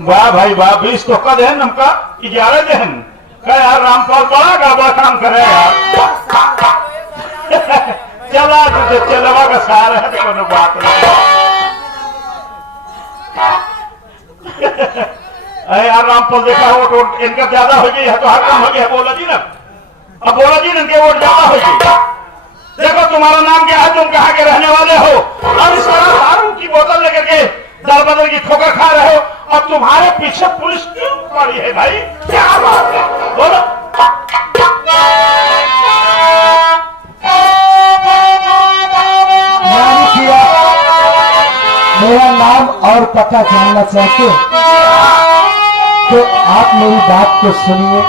वाह भाई वाह, 20 तो का देन हमका 11 देन का यार। रामपाल बड़ा गड़बड़ काम करे यार। चला तुझे चलवा का सहारा है तो कोनो बात नहीं। अरे यार रामपाल देखा हो तो इनका ज्यादा हो गई है तो हर काम हो गया। बोला जी ना, अब बोला जी इनके वोट ज्यादा हो गई। देखो तुम्हारा नाम क्या है, तुम कहाँ के रहने वाले हो, और इस तरह दारू की बोतल लेकर के दल बदल की ठोकर खा रहे हो, और तुम्हारे पीछे पुलिस क्यों पड़ी है भाई? क्या बात है, बोलो। मेरा नाम और पता जानना चाहते तो आप मेरी बात को सुनिए।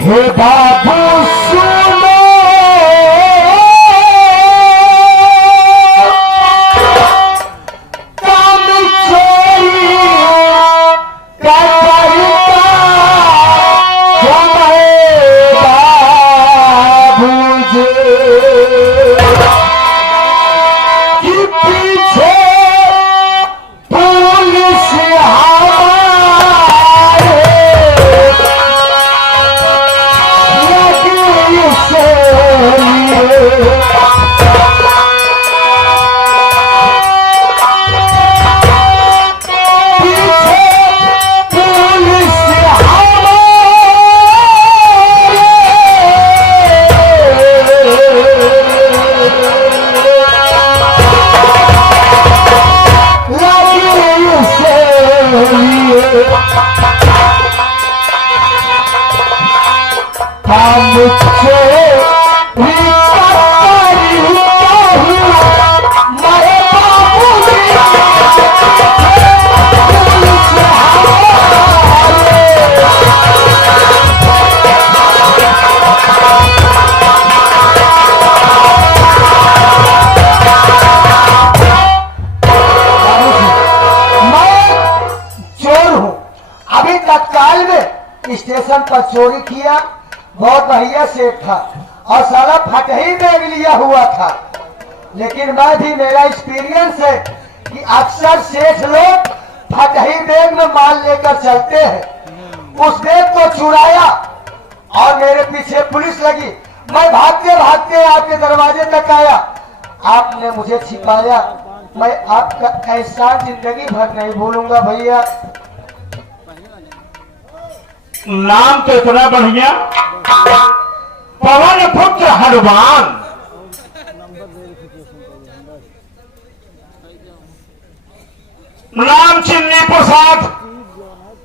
हे बाबू सुनो, काम चोरी का तरीका जमाए बाबू जी कि पीछे पुलिस स्टेशन पर चोरी किया, बहुत बढ़िया सेठ था और सारा फट ही बैग लिया हुआ था। लेकिन मैं भी, मेरा एक्सपीरियंस है कि अक्सर सेठ लोग फट ही बैग में माल लेकर चलते हैं। उस बैग को चुराया और मेरे पीछे पुलिस लगी। मैं भागते भागते आपके दरवाजे तक आया, आपने मुझे छिपाया। मैं आपका एहसान जिंदगी भर नहीं भूलूंगा भैया। नाम तो इतना बढ़िया, पवन पुत्र हनुमान। नाम चिन्नी प्रसाद,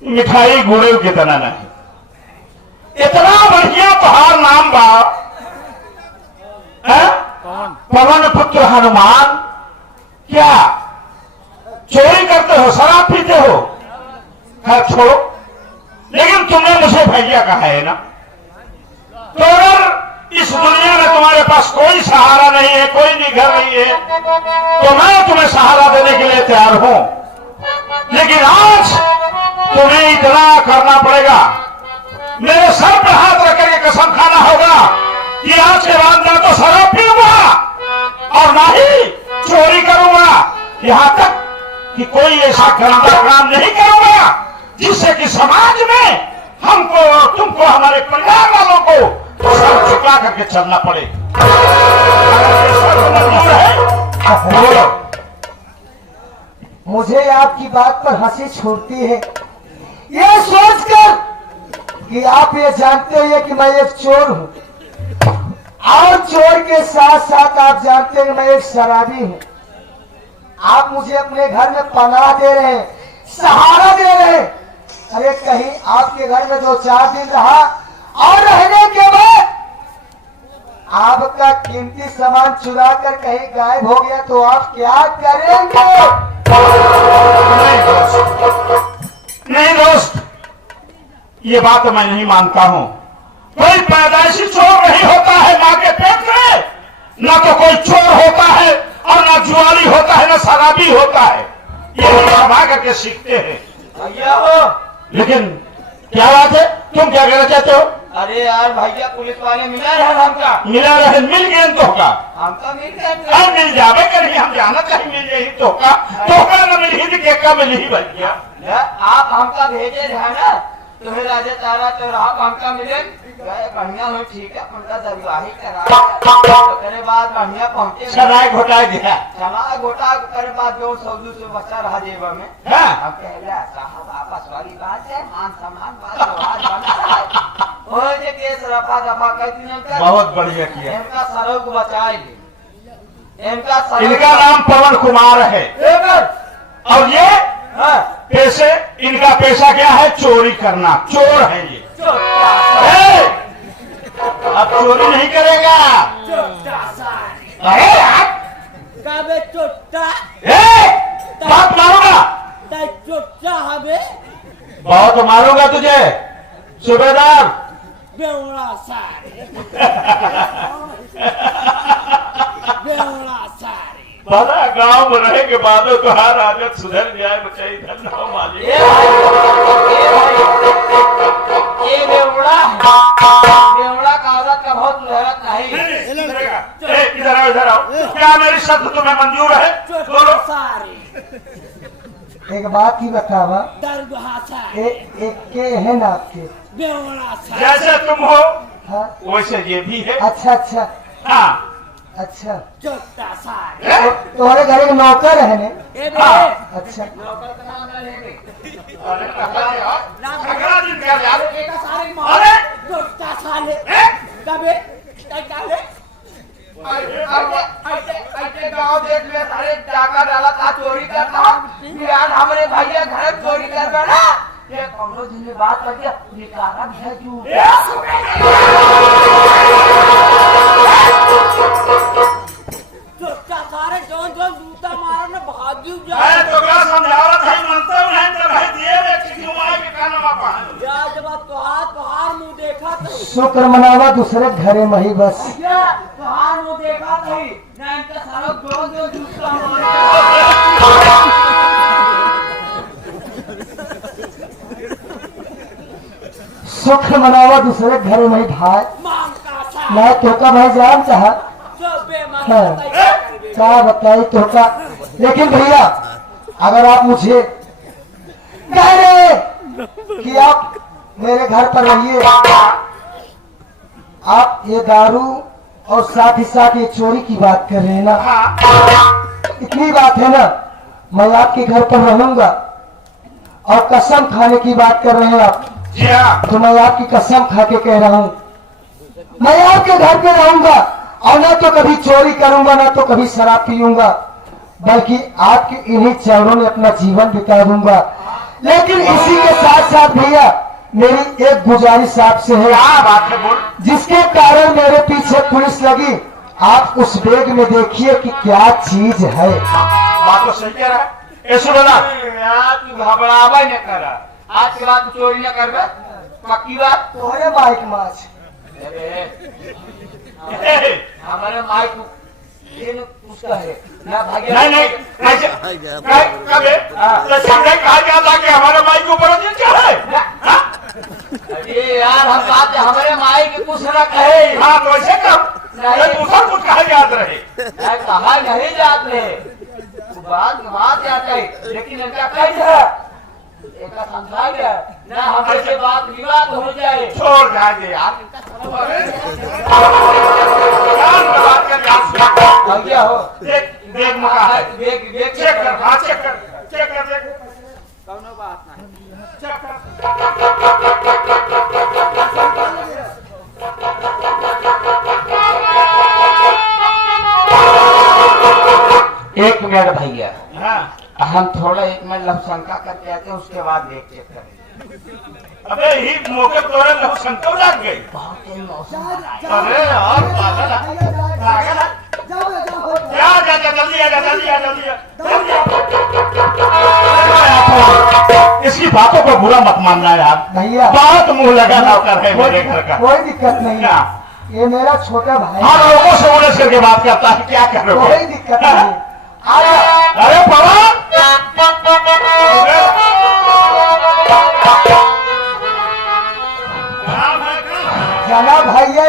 मिठाई गुड़े कितना नहीं। इतना बढ़िया तोहार नाम बा, पवन पुत्र हनुमान। क्या चोरी करते हो, शराब पीते हो? खैर छोड़ो, लेकिन तुमने मुझे भैया कहा है ना, तो अगर इस दुनिया में तुम्हारे पास कोई सहारा नहीं है, कोई निगर नहीं है, तो मैं तुम्हें सहारा देने के लिए तैयार हूं। लेकिन आज तुम्हें इतना करना पड़ेगा, मेरे सर पर हाथ रख करके कसम खाना होगा कि आज के बाद ना तो शराब पीऊंगा और ना ही चोरी करूंगा, यहां तक कि कोई ऐसा गंदा काम नहीं करूंगा जिससे कि समाज में हमको और तुमको, हमारे परिवार वालों को सर झुका करके चलना पड़े। मुझे आपकी बात पर हंसी छूटती है, ये सोचकर कि आप ये जानते हुए कि मैं एक चोर हूं, और चोर के साथ साथ आप जानते हैं कि मैं एक शराबी हूं। आप मुझे अपने घर में पनाह दे रहे हैं, सहारा दे रहे हैं। अरे कहीं आपके घर में 2-4 दिन रहा और रहने के बाद आपका कीमती सामान चुरा कर कहीं गायब हो गया तो आप क्या करेंगे? नहीं दोस्त, ये बात मैं नहीं मानता हूं। कोई पैदाइशी चोर नहीं होता है मां के पेट में, ना तो कोई चोर होता है और ना जुआरी होता है, ना शराबी होता है। ये भाग करके सीखते हैं। भैया हो। लेकिन क्या बात है, तुम क्या कहना चाहते हो? अरे यार भैया, पुलिस वाले मिला रहे हमका। मिला रहे, मिल गए तो का हमका मिल गए। अब मिल जावे कहीं, हम जाना चाहिए मिल जाए तो का न मिल ही केका मिल ही भैया। आप हमका भेजे है ना, तुम्हें राजे तारा तो आप हमका मिले गए बढ़िया हो, ठीक है। उनका दरगाही करा करे बाद बढ़िया पहुंचे, सराय घोटाए दिया, चला गोटा करे बाद जो सौदू से बच्चा रहा जेब में। हाँ। अब कहला साहब आपस वाली बात है, मान सम्मान बात विवाद बना है। हो जे केस रफा दफा कर दिन का बहुत बढ़िया किया। इनका सरोग बचाए इनका इनका नाम पवन कुमार है और ये हाँ। पैसे, इनका पैसा क्या है? चोरी करना। चोर है ये। ए! अब चोरी नहीं करेगा। अरे यार, काबे चोट्टा बात मारूंगा, ताई चोट्टा हबे बहुत मारूंगा तुझे सूबेदार। बेवड़ा सारे बेवड़ा सारे बड़ा गांव में रहे के बाद तो हर आदत सुधर जाए, बचाई धन्यवाद मालिक। ये बेवड़ा का औरत का बहुत मेहनत नहीं। इधर आओ, इधर आओ। क्या मेरी शर्त तुम्हें मंजूर है? चोट्टा बोलो। सारे एक बात ही बतावा, दरगाह सारे एक के है ना आपके? बेवड़ा सारे जैसे तुम हो हाँ। वैसे ये भी है। अच्छा अच्छा हाँ। अच्छा, चोट्टा सारे तुम्हारे घर एक नौकर है ने? ए बे अच्छा, नौकर का नाम ले ले। अरे अगला दिन क्या यार? का सारे मार अरे! चोट्टा साले कबे ताई काले ऐसे गाँव देख ले सारे डाका डाला था, चोरी करता। बिहान हमारे भैया घर चोरी कर बैठा, ये कौन दिन में बात कर दिया, निकाला भी है क्यों? चोट्टा सारे जौन जौन जूता मारा ना भाग्यू जा अरे तो क्या समझावत है? मंतव नहीं तो भाई दिए रे किसी मार के कान में पान। या जब तोहार मुंह देखा तो शुक्र मनावा दूसरे घरे में ही बस। या तोहार मुंह देखा तो ना इनका सारा जौन जौन जूता मारा शुक्र मनावा दूसरे घरे में ही भाई। मांग का सा मैं तो का भाई जान चाह जो बेमान हाँ। बताई क्या करेंगे? क्या बताई तो का, लेकिन भैया अगर आप मुझे कह रहे कि आप मेरे घर पर रहिए, आप ये दारू और साथ ही साथ ये चोरी की बात कर रहे हैं ना, इतनी बात है ना, मैं आपके घर पर रहूंगा। और कसम खाने की बात कर रहे हैं आप, जी हाँ। तो मैं आपकी कसम खा के कह रहा हूँ, मैं आपके घर पे रहूंगा और ना तो कभी चोरी करूंगा ना तो कभी शराब पीऊंगा, बल्कि आपके इन्हीं चरणों में अपना जीवन बिता दूंगा। लेकिन इसी के साथ साथ भैया मेरी एक गुजारिश आपसे है, क्या बात है? बोल। जिसके कारण मेरे पीछे पुलिस लगी, आप उस बैग में देखिए कि क्या चीज है। बात तो सही कह रहा है। ऐसे बोला यार तू घबरावा न कर, आज के बाद चोरी न कर, पक्की बात। तोहरे बाइक माच हमारे माइक उसका है ना भाग्य। नहीं नहीं ऐसे कब है? तो संजय कहा जाता कि हमारे माइक के ऊपर क्या है? हाँ? अरे यार हम बात हमारे माइक कुछ न कहे। हाँ तो ऐसे कब दूसरा कुछ कहा याद रहे। कहा नहीं जाते, बात जाता है, लेकिन इनका कैसे है एक समझा गया ना, हमारे बात विवाद हो जाए। छोड़ जाएंगे यार। बात कर यार। भैया हो देख देख मका है। बेग चेक कर, हाँ चेक कर, चेक कर देख। कौनो बात नहीं। चेक कर। एक मिनट भैया, हाँ। हम थोड़ा एक मिनट लवशंका करके आते हैं, उसके बाद देख चेक करेंगे। अबे ही मौके पर तोरे लहू संकट लग गई। बहुत तेज मौसम अरे यार पागल है। पागल है। जा जा जा जल्दी आ जा, जल्दी आ, जल्दी आ, जल्दी आ। इसकी बातों को बुरा मत मानना यार। भैया बहुत मुंह लगा नौकर है मेरे घर का। कोई दिक्कत नहीं है, क्या? ये मेरा छोटा भाई हम है, लोगों से उलझ करके बात करता है, क्या कर रहे हो? कोई दिक्कत नहीं। अरे पवन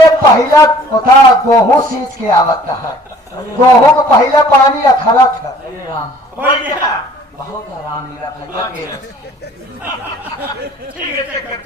ये पहला होता गेहूं सींच के आवत है। गेहूं को पहला पानी रखा था। अरे राम, भैया बहुत आराम मिला भैया के। ठीक है, चेक कर।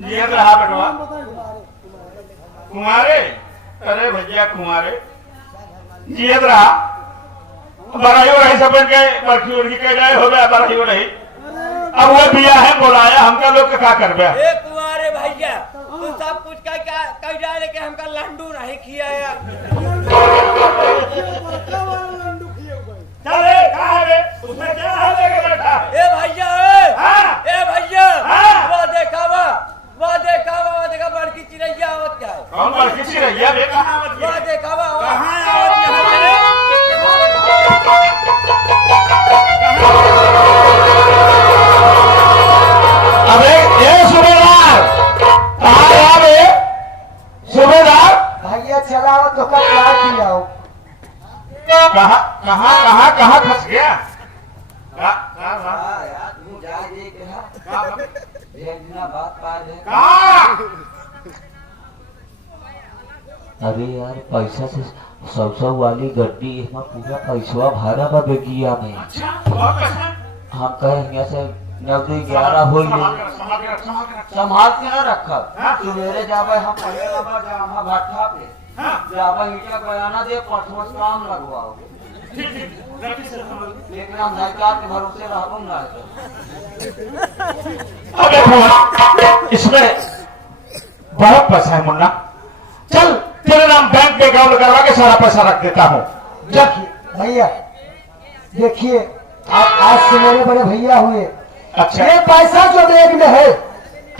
नियत रहा बेटवा कुमारे। अरे भैया कुमारे नियत रहा। बराई रही सब के बरखी उड़की कह जाए हो गया बराई रही। अब वो बिया है बुलाया हमका लोग के क्या करबे। ए कुंवारे भैया तू सब कुछ कह डाले के हमका लंडू नहीं खियाया। चल कहाँ है उसमें क्या है लेके बैठा। ए भैया ए भैया हाँ। वो देखा बड़की चिड़ैया आवत क्या है। कौन बरखी चिड़ैया बे कहाँ आवत वो है? देखा कहाँ आवत है? अबे ये सूबेदार कहाँ गया बे? सूबेदार भैया चलाओ तो क्या किया हो? कहाँ फंस गया? यार तू जा देख रहा, भेजना बात पार है। कहाँ? अरे यार पैसा से 100 वाली गड्डी इसमें पूरा पैसा भरा बा बेगिया में। अच्छा बहुत पैसा। हम कहे यहाँ से 9-11 हो संभाल के रख। संभाल के न रखब। हाँ। सवेरे जाबे हम पहले लगा जामा भट्ठा पे हाँ। जाबे ईटा बयाना दे पठोस काम लगवाओ। ठीक गलती से संभाल। लेकिन हम सरकार के भरोसे रहबो ना। अबे भगवान इसमें बहुत पैसा है मुन्ना। चल तेरे नाम बैंक में अकाउंट करवा के सारा पैसा रख देता हूँ। देखिए भैया, देखिए आप आज से मेरे बड़े भैया हुए। अच्छा ये पैसा जो बैग में है,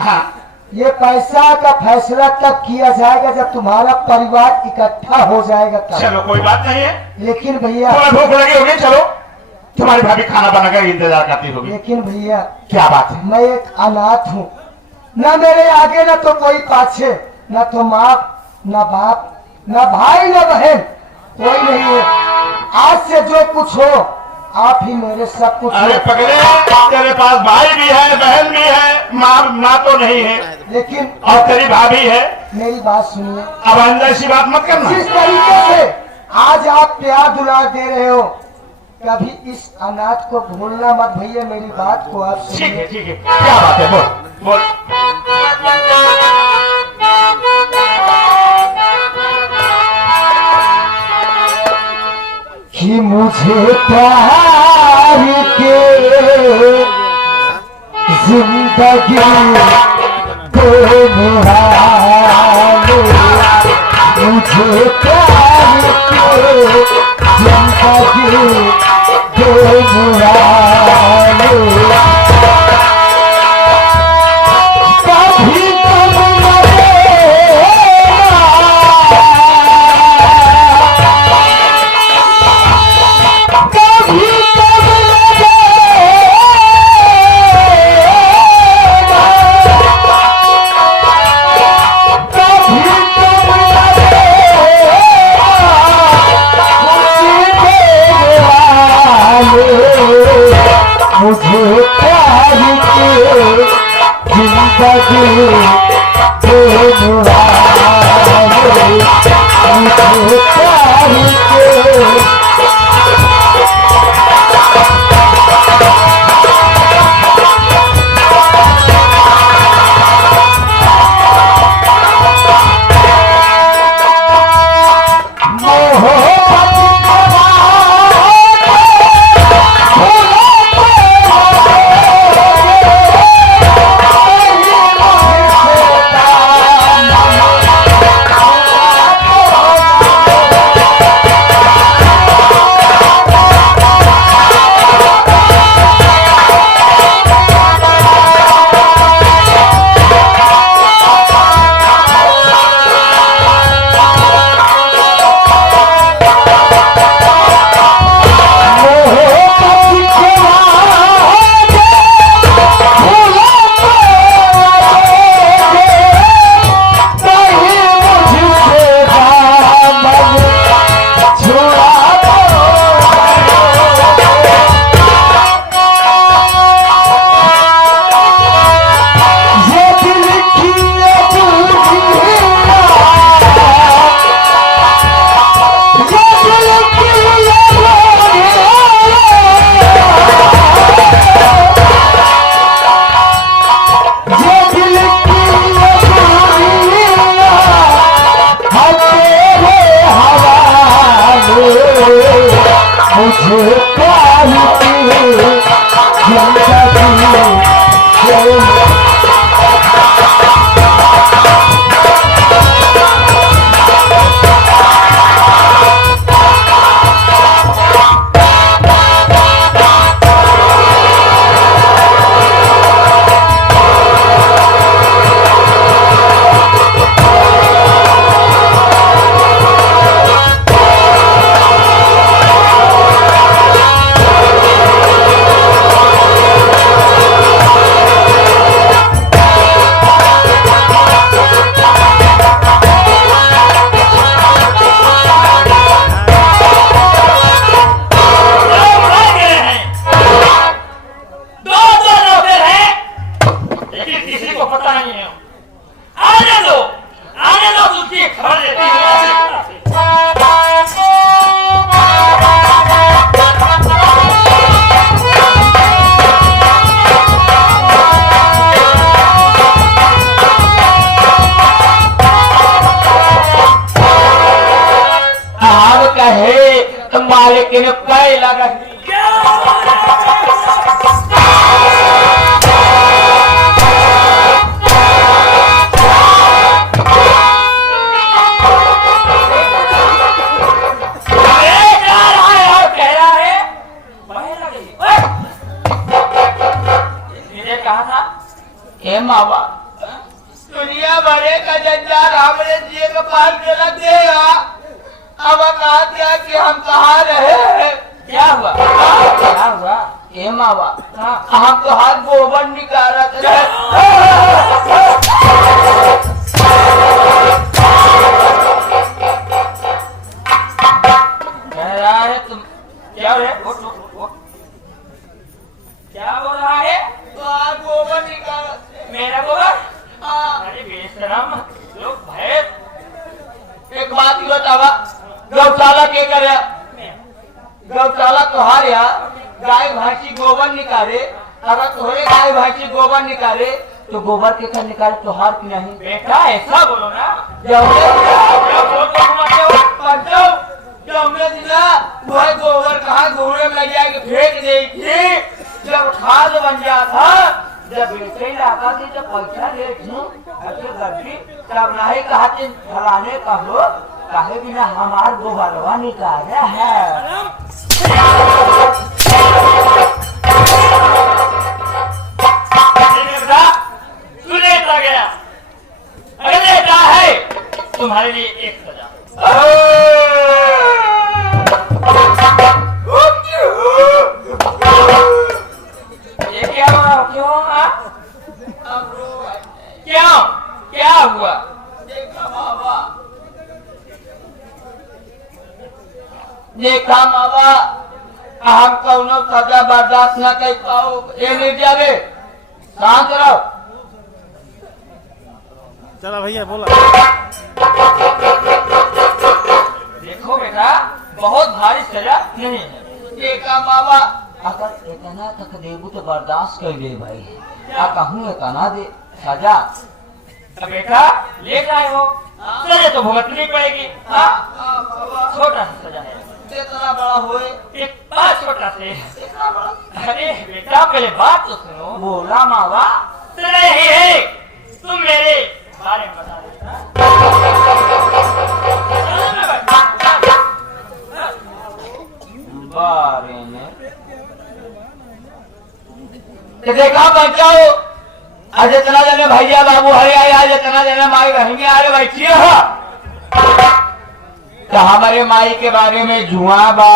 हाँ ये पैसा का फैसला तब किया जाएगा जब तुम्हारा परिवार इकट्ठा हो जाएगा तब। चलो कोई बात नहीं है। लेकिन भैया, तुम्हें भूख लगी होगी चलो तुम्हारी भाभी खाना बनाकर इंतजार करती होगी। लेकिन भैया क्या बात है? मैं एक अनाथ हूँ, न मेरे आगे न तो कोई पाछे, न तो माँ न बाप न भाई न बहन, कोई नहीं है। आज से जो कुछ हो आप ही मेरे सब कुछ अरे हो। पकड़े तेरे पास भाई भी है बहन भी है माँ तो नहीं है लेकिन और तेरी भाभी है। मेरी बात सुनिए, अब अंदर ऐसी बात मत करना। जिस तरीके से आज आप प्यार दुलार दे रहे हो, कभी इस अनाथ को भूलना मत भैया। मेरी बात को आप ठीक सुनिए। है ठीक है क्या बात है बोल। कि मुझे प्यार के जिंदगी देने वाले, मुझे प्यार के जिंदगी देने वाले, कभी तुम मुझे प्यार के जिंदगी देने वाले, मुझे प्यार के और लेती हूँ। अब कहे तो मालिक ने पैर लगा मावा दुनिया भरे का जंजाल हमने जिए का पाल के लग देगा। अब कहा दिया कि हम कहाँ रहे। क्या हुआ क्या हुआ ए मावा हम तो हाथ गोबर निकाला था। कह रहा है तुम क्या है क्या बोल रहा है तो हाथ गोबर निकाला मेरा गोबर। अरे बेशरम लोग भैंस एक बात ही बतावा गौशाला के करे गौशाला तोहार या गाय भैंसी गोबर निकाले। अगर तोहरे गाय भैंसी गोबर निकाले तो गोबर के कर निकाले तोहार की नहीं। बेटा ऐसा बोलो ना वह गोबर कहाँ घूमने में लग जाएगी फेंक देगी। जब खाद बन गया था जब बेचे लाता थी जब पैसा ले अच्छे गड्डी तब नहीं कहते फलाने का हो कहे बिना हमार गोबरवा निकाला है। तू लेता गया अगर लेता है तुम्हारे लिए एक सजा। ये क्या हुआ क्यों क्यों क्या हुआ देखा मावा हम कौनो सजा बर्दाश्त न कर पाओ। ये नहीं जावे शांत रहो। चला भैया बोला देखो बेटा बहुत भारी सजा नहीं है। देखा मावा अगर इतना तक देबू तो बर्दाश्त कर ले भाई। क्या कहूँ इतना दे सजा बेटा ले जाए हो सजा तो भुगतनी पड़ेगी। छोटा सा सजा है इतना बड़ा होए एक बात छोटा से इतना बड़ा। अरे बेटा पहले बात तो सुनो। बोला मावा नहीं है तुम मेरे बारे में बता बारे में तो देखा बचाओ आज इतना जने भैया बाबू हरे आए आज इतना जने माई बहन आ रहे बैठिए तो हमारे माई के बारे में जुआ बा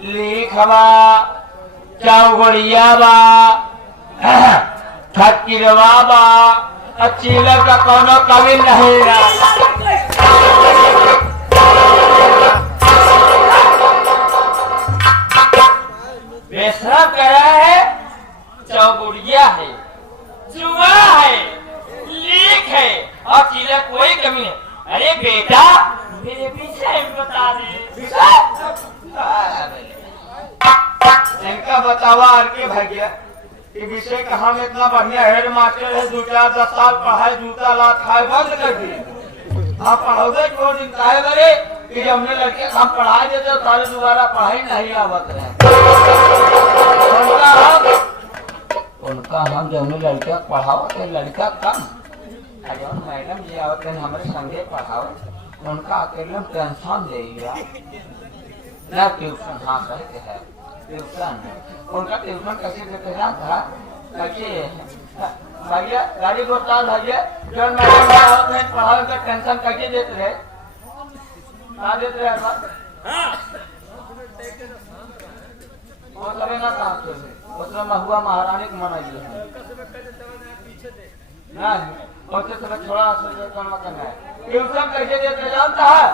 लेख बा चौगड़िया बा ठकिरवा बा चिलर का कोनो कमी नहीं बेशरम कह रहा है चौगुड़िया है जुआ है लीक है और चिलर कोई कमी नहीं। अरे बेटा मेरे पीछे बता दे इनका बतावा के भैया कि विषय का हम इतना बढ़िया हेड मास्टर है 2-4-10 साल पढ़ाई जूता लात खाए बंद कर दिए। आप पढ़ोगे छोड़ दिन काहे बरे कि जब हमने लड़के हम पढ़ाई देते तो सारे दोबारा पढ़ाई नहीं आवत रहे। उनका हम जब हमने लड़का पढ़ाओ तो लड़का कम मैडम जी आवत हमारे संगे पढ़ाओ उनका अकेले टेंशन देगा ना ट्यूशन। हाँ कहते हैं ट्यूशन उनका ट्यूशन कैसे देते हैं था कैसे भैया गाड़ी को चाल भैया जो मैडम पढ़ाओ का टेंशन कैसे देते रहे ना देते रहे ना कहा उसमें महुआ महारानी को मनाइए ना थोड़ा करना है। ट्यूशन कैसे देते जानता है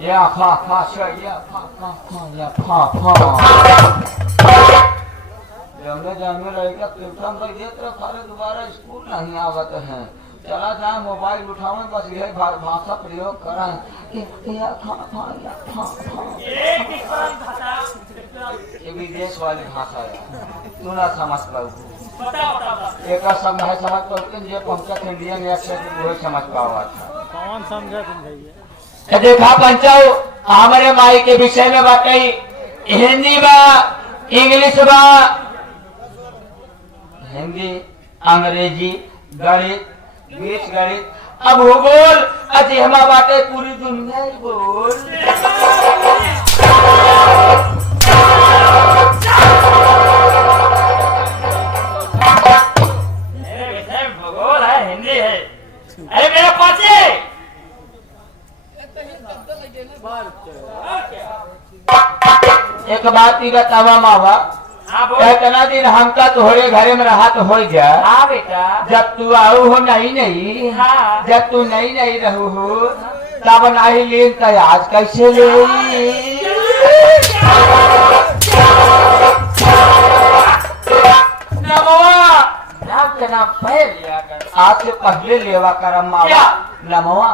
या फा फा या फा फा फा या फा फा जमने रहेगा ट्यूशन पर देते सारे दोबारा स्कूल नहीं आवत हैं चला जाए मोबाइल उठाओ बस यही भाषा प्रयोग करा ये विदेश वाली भाषा है तू ना समझ पाऊ एक सब नहीं समझ पाऊ जे पंकज इंडियन एक्सेंट वो समझ पावा था कौन समझा तुम भैया देखा पंचाओ हमारे माई के विषय में बातें हिंदी बा इंग्लिश बा हिंदी अंग्रेजी गणित बीच गणित अब भूगोल अजी हमारा बातें पूरी दुनिया ही बोल भूगोल है हिंदी है अरे मेरा पाचे एक बात ही बतावा मावा कितना दिन हमका तोहरे घरे में रहा तो हो जा हाँ बेटा जब तू आऊ हो नहीं हाँ जब तू नहीं रहू हो तब नहीं ले तो आज कैसे ले नाम के नाम पहले लिया कर आज से पहले लेवा करम मावा नमवा